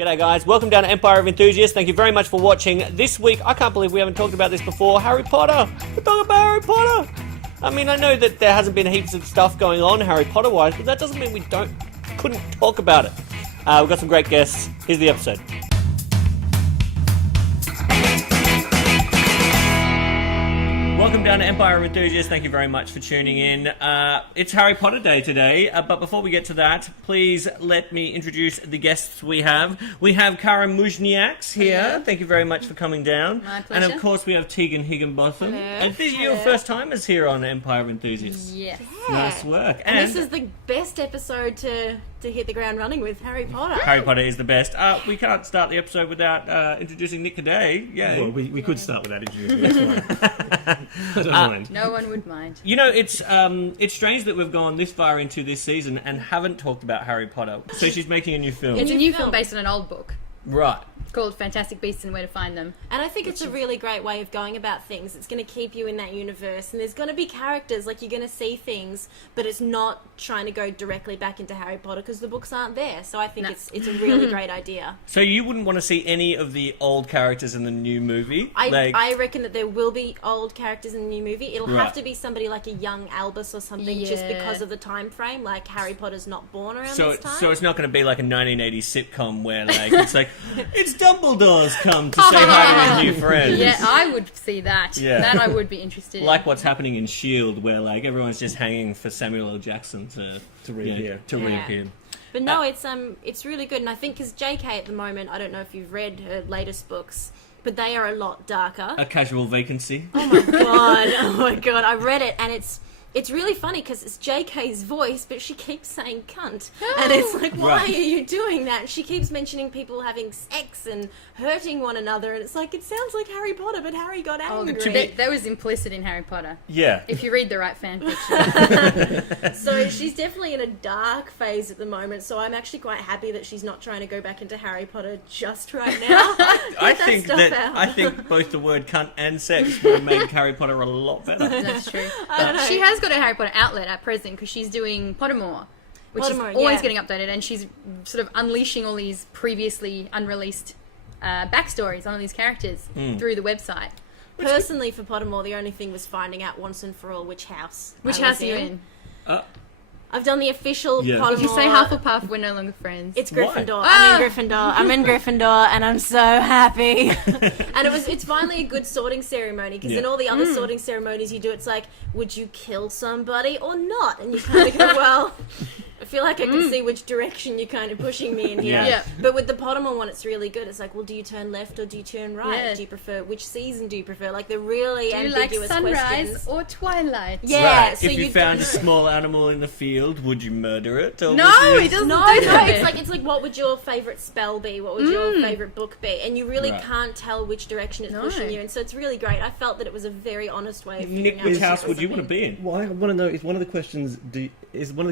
G'day guys, welcome down to Empire of Enthusiasts. Thank you very much for watching. This week, I can't believe we haven't talked about this before, Harry Potter! We're talking about Harry Potter! I mean, I know that there hasn't been heaps of stuff going on Harry Potter-wise, but that doesn't mean we couldn't talk about it. We've got some great guests. Here's the episode. Welcome down to Empire of Enthusiasts. Thank you very much for tuning in. It's Harry Potter Day today, but before we get to that, please let me introduce the guests we have. We have Karin Muiznieks here. Hello. Thank you very much for coming down. My pleasure. And of course we have Tegan Higginbotham. Hello. And this is your first time as here on Empire of Enthusiasts. Yes. Nice work. And this is the best episode to hit the ground running with Harry Potter. Harry Potter is the best. We can't start the episode without introducing Nick today. Yeah. Well, we could start without introducing us. I don't mind. No one would mind. You know, it's strange that we've gone this far into this season and haven't talked about Harry Potter. So she's making a new film. It's a new film based on an old book Right. called Fantastic Beasts and Where to Find Them. And I think it's a really great way of going about things. It's going to keep you in that universe, and there's going to be characters, like you're going to see things, but it's not trying to go directly back into Harry Potter because the books aren't there. So I think it's a really great idea. So you wouldn't want to see any of the old characters in the new movie? I reckon that there will be old characters in the new movie. It'll Right. have to be somebody like a young Albus or something, just Yeah. because of the time frame. Like Harry Potter's not born around So, this time. so it's not going to be like a 1980s sitcom where it's Dumbledore's come to say hi to his new friends. Yeah, I would see that. Yeah. That I would be interested in. Like what's happening in S.H.I.E.L.D. where everyone's just hanging for Samuel L. Jackson to reappear. Yeah. But no, it's really good, and I think because J.K. at the moment, I don't know if you've read her latest books, but they are a lot darker. A casual vacancy. Oh my god, I read it, and it's really funny because it's JK's voice, but she keeps saying cunt. And it's like, why Right. are you doing that? She keeps mentioning people having sex and hurting one another, and it's like, it sounds like Harry Potter, but Harry got angry. That was implicit in Harry Potter. Yeah. If you read the right fan fiction. So she's definitely in a dark phase at the moment, so I'm actually quite happy that she's not trying to go back into Harry Potter just right now. I Get think stuff out. I think both the word cunt and sex would have made Harry Potter a lot better. That's true. I don't know. She has got a Harry Potter outlet at present because she's doing Pottermore, which Pottermore, is always yeah. getting updated, and she's sort of unleashing all these previously unreleased backstories on all these characters through the website. Personally, for Pottermore, the only thing was finding out once and for all which house. Which I was house are you in? I've done the official Yeah. Pottermore. If you say Hufflepuff, we're no longer friends. It's Why? Gryffindor. Ah! I'm in Gryffindor. I'm in Gryffindor, and I'm so happy. And it's finally a good sorting ceremony, because in all the other sorting ceremonies you do, it's like, would you kill somebody or not? And you kind of go, well, I feel like I can see which direction you're kind of pushing me in here. Yeah. Yeah. But with the Pottermore one, it's really good. It's like, well, do you turn left or do you turn right? Yeah. Do you prefer, which season do you prefer? Like, they're really Do you like ambiguous sunrise questions. or twilight? Yeah, Right. so if you you found do- a small animal in the field, would you murder it? Or No, would you... he doesn't No, do that. it's like what would your favourite spell be? What would your favourite book be? And you really Right. can't tell which direction it's No. pushing you, and so it's really great. I felt that it was a very honest way of Nick, figuring out which which house was would you something. want to be in? Well, I want to know, is one of the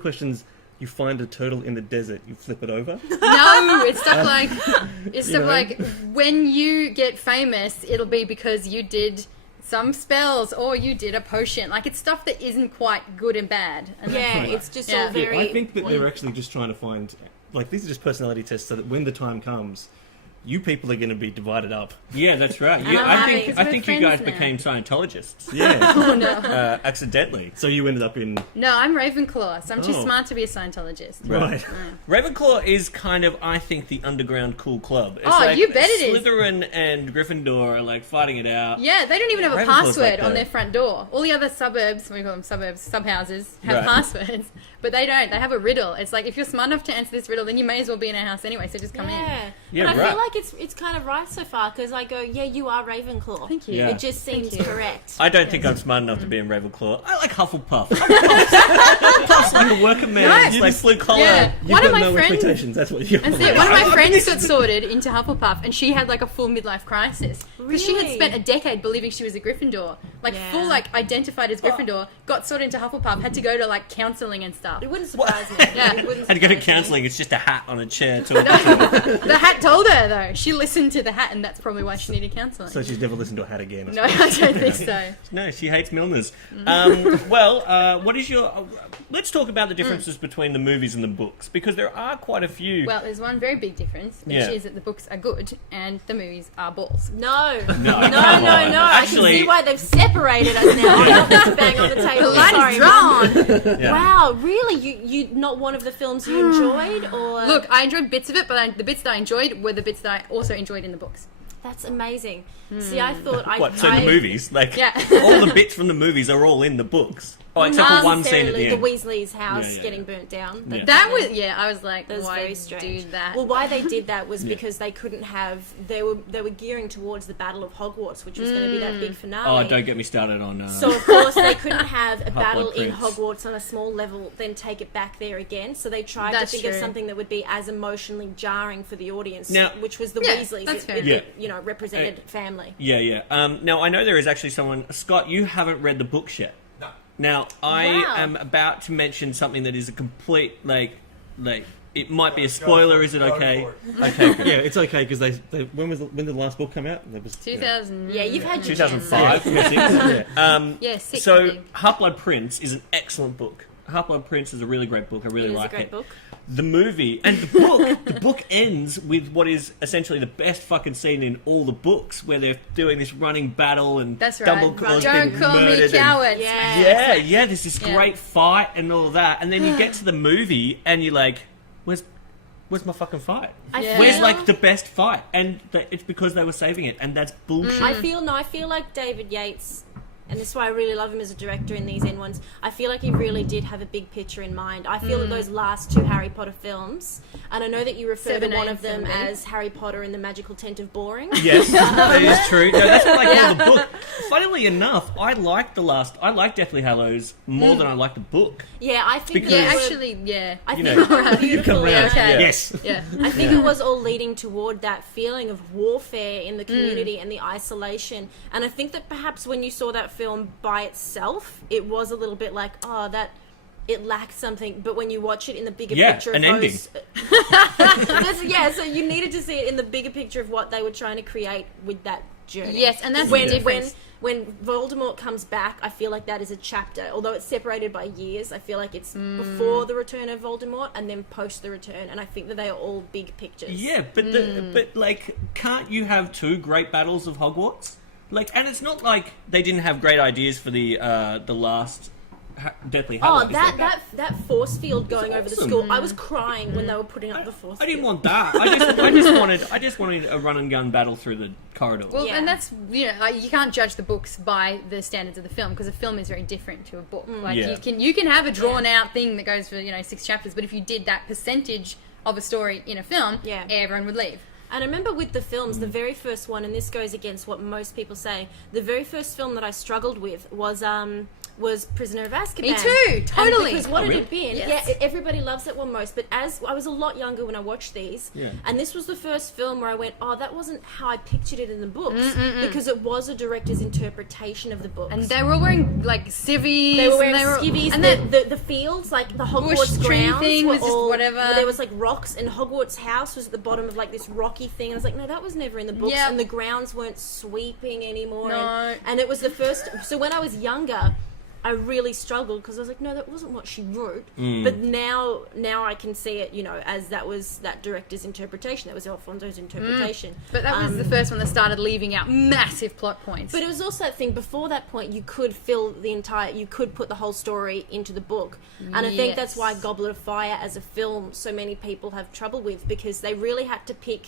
questions you find a turtle in the desert, you flip it over? No, it's stuff like know? like when you get famous, it'll be because you did some spells or you did a potion. Like, it's stuff that isn't quite good and bad. And Yeah, it's just Yeah. all very. I think that they're actually just trying to find, these are just personality tests so that when the time comes, you people are going to be divided up. Yeah, that's right. And Yeah, I'm I happy think 'cause I we're think you friends guys now. became Scientologists Yeah. Oh, no. accidentally. So you ended up in... No, I'm Ravenclaw, so I'm too Oh. smart to be a Scientologist. Right. Ravenclaw is kind of, I think, the underground cool club. It's Oh, like you bet it is. Slytherin and Gryffindor are like fighting it out. Yeah, they don't even have a Ravenclaw's password like on that. their front door. All the other suburbs, we call them suburbs, subhouses, have Right. passwords, but they don't. They have a riddle. It's like, if you're smart enough to answer this riddle, then you may as well be in our house anyway, so just come in. Yeah, Yeah, but I right. feel like it's kind of right so far, because I go, yeah, you are Ravenclaw. Thank you. Yeah. It just seems Thank you. correct. I don't think I'm smart enough to be in Ravenclaw. I like Hufflepuff. Hufflepuff's like a working man. Nice. It's like blue collar. Yeah. You've One of got my no friends... expectations, that's what you're... That's it. One of my friends got sorted into Hufflepuff, and she had like a full midlife crisis because she had Really? spent a decade believing she was a Gryffindor, like Yeah. full identified as Gryffindor, got sorted into Hufflepuff, had to go to like counselling and stuff. It wouldn't surprise me. Yeah. It wouldn't Had to go to surprise me. counselling. It's just a hat on a chair. Talking to The hat told her her though. She listened to the hat, and that's probably why she needed counselling. So she's never listened to a hat again. No, I don't think so. No, she hates Milners. What is your... let's talk about the differences between the movies and the books, because there are quite a few... Well, there's one very big difference, which is that the books are good and the movies are balls. No. No. I Actually- can see why they've separated us now. I'm not going to bang on the table. The line Sorry, is drawn. Yeah. Wow, really? You not one of the films you enjoyed, or Look, I enjoyed bits of it, but the bits that I enjoyed were the bits that I also enjoyed in the books. that's amazing. See, I thought What, so the movies? Like, Yeah. all the bits from the movies are all in the books? Oh, except for one scene at the end. The Weasley's house Yeah. getting burnt down. Yeah. That was I was like, That was why very strange. do that? Well, why they did that was because they couldn't have. They were gearing towards the Battle of Hogwarts, which was going to be that big finale. Oh, don't get me started on... So of course they couldn't have a battle in Prince. Hogwarts on a small level, then take it back there again. So they tried That's to think of true. something that would be as emotionally jarring for the audience, Now- which was the Yeah, Weasleys. that's fair. Yeah. Represented family. Yeah. Now, I know there is actually someone... Scott, you haven't read the books yet. No. Now, I Wow. am about to mention something that is a complete, like... It might be a spoiler, is it Go okay? for Okay, yeah, it's okay, because when did the last book come out? That was 2000. Yeah, you've had your 2005. chance. Yeah, six. I So, think. Half-Blood Prince is an excellent book. Half-Blood Prince is a really great book. I really It is like a great it. book. The movie and the book ends with what is essentially the best fucking scene in all the books, where they're doing this running battle and That's right. Dumbledore's Don't being call me murdered. coward. Yeah, there's this Yeah. great fight and all that, and then you get to the movie and you're like, where's my fucking fight? Yeah. Where's feel- like the best fight? And it's because they were saving it, and that's bullshit. I feel like David Yates, and this is why I really love him as a director in these end ones. I feel like he really did have a big picture in mind. I feel that those last two Harry Potter films, and I know that you refer Seven, to one eight, of them 7, 8. as Harry Potter and the Magical Tent of Boring. Yes, that is true. No, that's what I call the book. Funnily enough, I like Deathly Hallows more than I like the book. Yeah, I think Because- they Yeah, were- actually, yeah. I You think know, it was you beautiful. come round. okay. Yes. Yeah. I think it was all leading toward that feeling of warfare in the community and the isolation. And I think that perhaps when you saw that film by itself, it was a little bit like, that it lacked something. But when you watch it in the bigger picture of an ending. so you needed to see it in the bigger picture of what they were trying to create with that journey. Yes, and that's when the difference. when Voldemort comes back, I feel like that is a chapter. Although it's separated by years, I feel like it's before the return of Voldemort and then post the return. And I think that they are all big pictures. Yeah, but like, can't you have two great battles of Hogwarts? Like, and it's not like they didn't have great ideas for the last Deathly Hallows. That force field going over the awesome. school. I was crying when they were putting up the force. I didn't field. want that. I just wanted a run and gun battle through the corridors. Well, Yeah. and that's, like, you can't judge the books by the standards of the film, because a film is very different to a book. Like, Yeah. you can have a drawn out thing that goes for 6 chapters, but if you did that percentage of a story in a film, Yeah. everyone would leave. And I remember with the films, the very first one, and this goes against what most people say, the very first film that I struggled with was Prisoner of Azkaban. Me too, totally. And because what Oh, it really? had been, Yes. everybody loves that one most, but as I was a lot younger when I watched these, Yeah. and this was the first film where I went, that wasn't how I pictured it in the books, because it was a director's interpretation of the books. And they were all wearing, like, civvies. They were wearing and skivvies. And The fields, like the Hogwarts tree grounds, thing were was just all, whatever. There was like rocks, and Hogwarts house was at the bottom of like this rocky thing. And I was like, no, that was never in the books. Yep. And the grounds weren't sweeping anymore. No. And it was the first. So when I was younger, I really struggled because I was like, no, that wasn't what she wrote. But now I can see it, as that was that director's interpretation. That was Alfonso's interpretation. But that was the first one that started leaving out massive plot points. But it was also that thing, before that point, you could you could put the whole story into the book. And I think that's why Yes. Goblet of Fire as a film, so many people have trouble with, because they really had to pick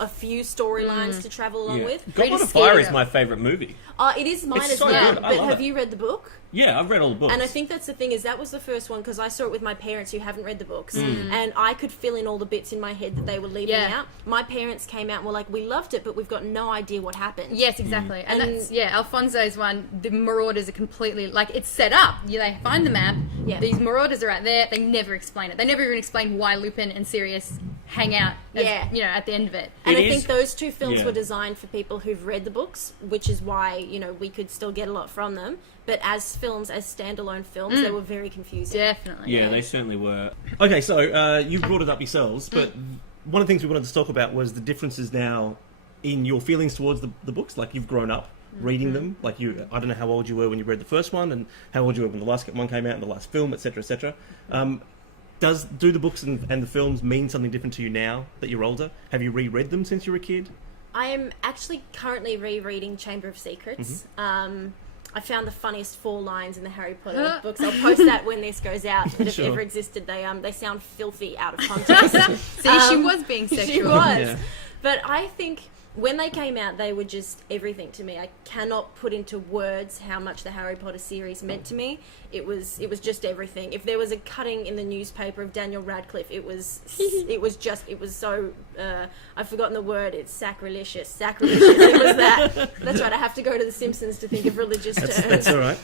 a few storylines to travel along with. Goblet of speed Fire it is up. my favourite movie. It is mine It's as so well. good. I But love have it. you read the book? Yeah, I've read all the books. And I think that's the thing, is that was the first one, because I saw it with my parents who haven't read the books, Mm. and I could fill in all the bits in my head that they were leaving Yeah. out. My parents came out and were like, we loved it, but we've got no idea what happened. Yes, exactly. And And- that's, Alfonso's one, the Marauders are completely, like, it's set up. They find the map, Yeah. these Marauders are out there, they never explain it. They never even explain why Lupin and Sirius hang out, as, at the end of it. And It I is- think those two films yeah. were designed for people who've read the books, which is why, we could still get a lot from them. But as films, as standalone films, they were very confusing. Definitely. Yeah, they certainly were. Okay, so you brought it up yourselves, but one of the things we wanted to talk about was the differences now in your feelings towards the books. Like, you've grown up reading them. Like, I don't know how old you were when you read the first one, and how old you were when the last one came out, and the last film, etc., etc. Do the books and the films mean something different to you now that you're older? Have you reread them since you were a kid? I am actually currently rereading Chamber of Secrets. I found the funniest 4 lines in the Harry Potter books. I'll post that when this goes out. But if it ever existed, they sound filthy out of context. See, she was being sexual. She was. Yeah. But I think when they came out, they were just everything to me. I cannot put into words how much the Harry Potter series meant to me. It was just everything. If there was a cutting in the newspaper of Daniel Radcliffe, it was so, I've forgotten the word, it's sacrilegious. It was that. That's right, I have to go to The Simpsons to think of religious terms. That's all right.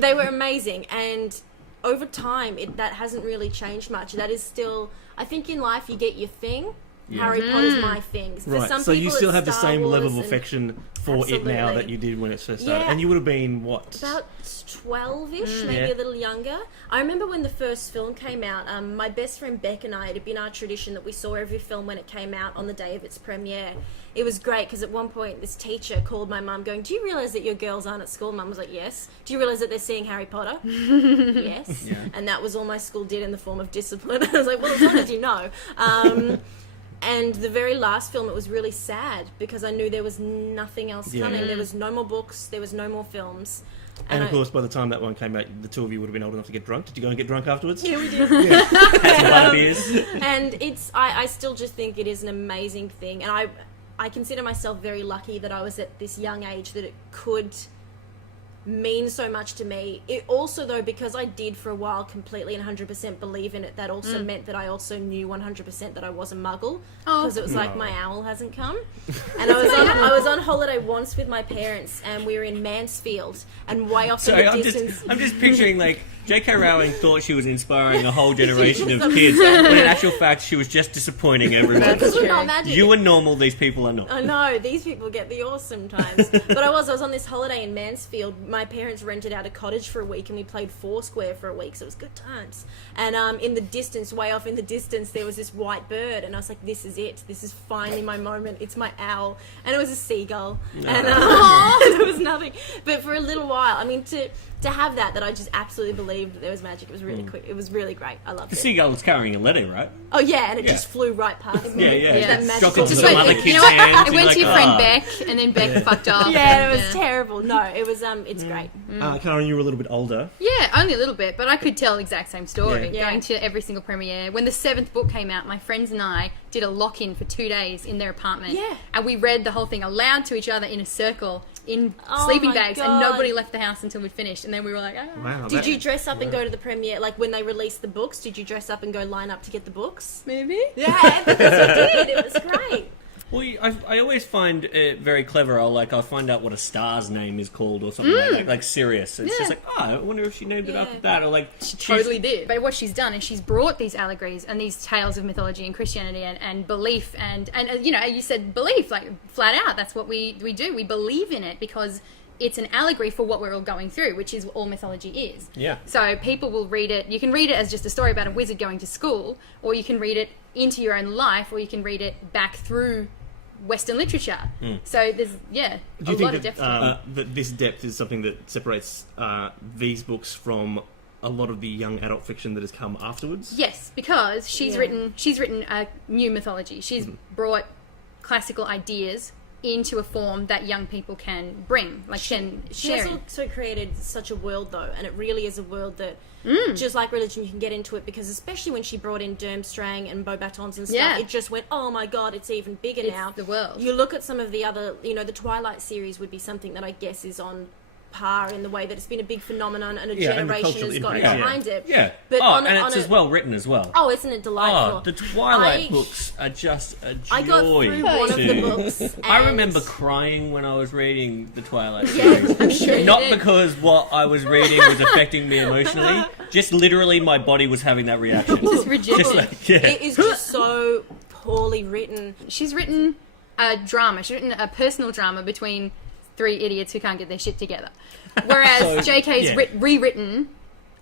They were amazing, and over time, that hasn't really changed much. That is still, I think in life you get your thing. Yeah. Harry Potter's my thing. For Right, some so you people, still it's have the Star same level of Wars and- affection for it now Absolutely. that you did when it first started. Yeah. And you would have been, what? About 12-ish, maybe Yeah. a little younger. I remember when the first film came out, my best friend Beck and I, it had been our tradition that we saw every film when it came out on the day of its premiere. It was great because at one point this teacher called my mum going, "Do you realise that your girls aren't at school?" Mum was like, "Yes." "Do you realise that they're seeing Harry Potter?" "Yes." Yeah. And that was all my school did in the form of discipline. I was like, well, as long as you know. And the very last film, it was really sad because I knew there was nothing else Yeah. coming. There was no more books. There was no more films. And of course, by the time that one came out, the two of you would have been old enough to get drunk. Did you go and get drunk afterwards? Yeah, we did. That's a lot of beers. And I still just think it is an amazing thing. And I consider myself very lucky that I was at this young age that it could mean so much to me. It also, though, because I did for a while completely and 100% believe in it, that also meant that I also knew 100% that I was a muggle, because it was like my owl hasn't come. And I was on holiday once with my parents, and we were in Mansfield, and way off Sorry, in the distance. I'm just picturing, like, J.K. Rowling thought she was inspiring a whole generation of kids, when in actual fact she was just disappointing everyone. Because we're not magic. You are normal, these people are not. I know, these people get the awesome times. But I was on this holiday in Mansfield. My parents rented out a cottage for a week, and we played Foursquare for a week, so it was good times. And in the distance, way off in the distance, there was this white bird, and I was like, this is it. This is finally my moment. It's my owl. And it was a seagull. And there was nothing. But for a little while, I mean, to have that I just absolutely believed that there was magic. It was really quick. It was really great. I loved The it. seagull was carrying a letter, right? Oh yeah, and it Yeah. just flew right past me. Yeah. It was that Dropped magical. into Just some like, other you kid's know what? hands. It went to You're your friend like, Beck, and then Beck fucked off. Yeah, and, it was terrible. No, it was it's great. Karen, you were a little bit older. Yeah, only a little bit, but I could tell the exact same story. Yeah. Going to every single premiere. When the 7th book came out, my friends and I did a lock-in for 2 days in their apartment. Yeah. And we read the whole thing aloud to each other in a circle in Oh sleeping my bags, God. and nobody left the house until we'd finished. And then we were like, oh. Wow. Did you dress up and go to the premiere? Like when they released the books, did you dress up and go line up to get the books? Maybe? Yeah, because you did. It was great. Well, I always find it very clever. I'll find out what a star's name is called or something like Sirius. It's just like, I wonder if she named it after that, or like She totally did. But what she's done is she's brought these allegories and these tales of mythology and Christianity and belief and you know, you said belief, like flat out. That's what we do. We believe in it because it's an allegory for what we're all going through, which is all mythology is. Yeah. So people will read it. You can read it as just a story about a wizard going to school, or you can read it into your own life, or you can read it back through Western literature. So there's Do you a think lot of that, depth to it. that this depth is something that separates these books from a lot of the young adult fiction that has come afterwards? Yes, because she's Yeah. written a new mythology. She's brought classical ideas into a form that young people can bring, like can She share. has in. also created such a world, though, and it really is a world that, just like religion, you can get into it, because especially when she brought in Durmstrang and Beauxbatons and stuff, Yeah. it just went, oh my god, it's even bigger It's now. the world. You look at some of the other, you know, the Twilight series would be something that I guess is on par in the way that it's been a big phenomenon and a Yeah, and the generation cultural has gotten impact, yeah. behind it. Yeah. But and on it's a- as well written as well. Oh, isn't it delightful? Oh, the Twilight I- books are just a joy. I got through one of the to- books. I and- remember crying when I was reading the Twilight Yeah, series. I'm sure you Not did. because what I was reading was affecting me emotionally, just literally my body was having that reaction. Just ridiculous. Just like, yeah. It is just so poorly written. She's written a drama. She's written a personal drama between 3 idiots who can't get their shit together. Whereas JK's yeah. rewritten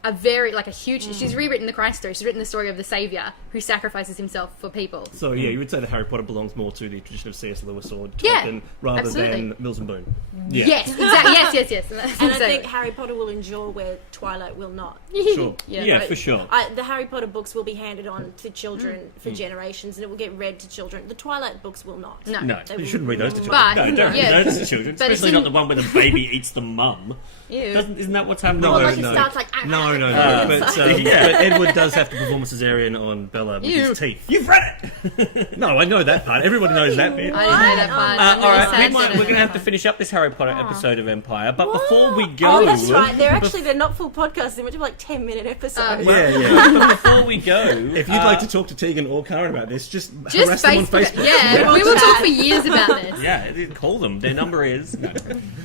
a very, like a huge, she's rewritten the Christ story. She's written the story of the Saviour who sacrifices himself for people. So yeah, you would say that Harry Potter belongs more to the tradition of C.S. Lewis or Yeah, Tolkien rather absolutely. than Mills and Boon. Yeah. Yes, exactly. Yes. And I think Harry Potter will endure where Twilight will not. Sure. Yeah, Right. for sure. The Harry Potter books will be handed on to children for generations, and it will get read to children. The Twilight books will not. No. No. They You will shouldn't read those to But children. No, don't yeah, read those to children, but it's especially in- not the one where the baby eats the mum. Ew. Isn't that what's happening? No, Well, like no. it starts like No. But Yeah. Edward does have to perform a cesarean on Bella with Ew. his teeth. You've read it! No, I know that part. Everybody knows that bit. I didn't know that part. I'm All really right, sad we're that going to have to finish up this Harry Potter episode of Empire, but before we go... Oh, that's right. They're not full podcasts. They're meant to be like 10-minute episodes. Yeah. But before we go... If you'd like to talk to Tegan or Karen about this, just harass Just them on Facebook. Facebook. Yeah, we will talk for years about this. Yeah, call them. Their number is... No.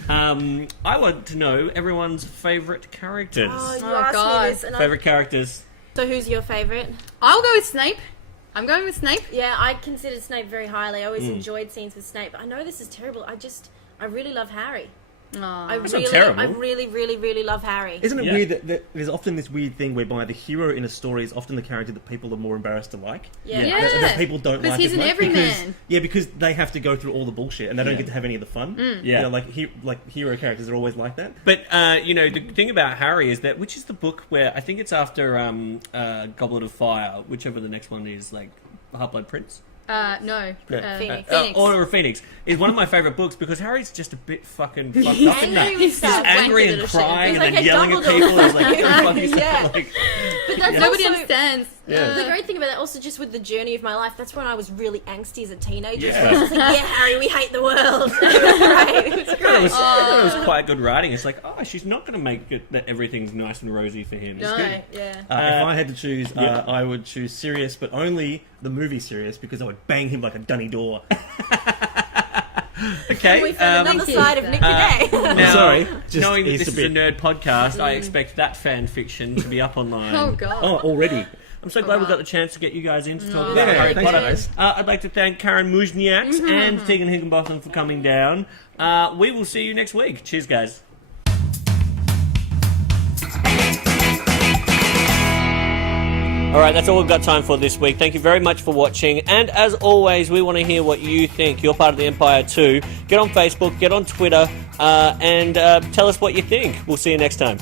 I want to know everyone's favourite characters. Oh, you Oh, asked God. me this, and Favourite characters. So who's your favourite? I'll go with Snape. I'm going with Snape. Yeah, I considered Snape very highly. I always enjoyed scenes with Snape. I know this is terrible. I really love Harry. I That's not terrible. I really, really, really love Harry. Isn't it Yeah. weird that there's often this weird thing whereby the hero in a story is often the character that people are more embarrassed to like? Yeah. That people don't Because like he's as an much everyman. because they have to go through all the bullshit and they don't get to have any of the fun. Yeah. You know, like hero characters are always like that. But, the thing about Harry is that... Which is the book where... I think it's after Goblet of Fire, whichever the next one is, like... Half-Blood Prince? No. Phoenix. Order of Phoenix is one of my favourite books because Harry's just a bit fucking fucked up in Angry that. with He's stuff. angry Wanked and at a crying shit. and He's then like a yelling at Dumbledore. people. He's like, what the fuck is Yeah. that? Like, But that's Nobody also, understands. The great thing about that, also just with the journey of my life, that's when I was really angsty as a teenager. Yeah. So I was like, yeah, Harry, we hate the world. It was great. It was I great. thought it was quite good writing. It's like, she's not going to make it that everything's nice and rosy for him. It's No. good. Yeah. If I had to choose, I would choose Sirius, but only the movie Sirius because I would bang him like a dunny door. Okay. We found another Thank you. side of Nick today. Now, Sorry, just knowing that eased this a is a bit. nerd podcast, I expect that fan fiction to be up online. Oh, God. Oh, already. I'm so glad we got the chance to get you guys in to talk about Yeah, Harry thanks, Potter. guys. I'd like to thank Karin Muiznieks and Tegan Higginbotham for coming down. We will see you next week. Cheers, guys. All right, that's all we've got time for this week. Thank you very much for watching. And as always, we want to hear what you think. You're part of the Empire too. Get on Facebook, get on Twitter, and tell us what you think. We'll see you next time.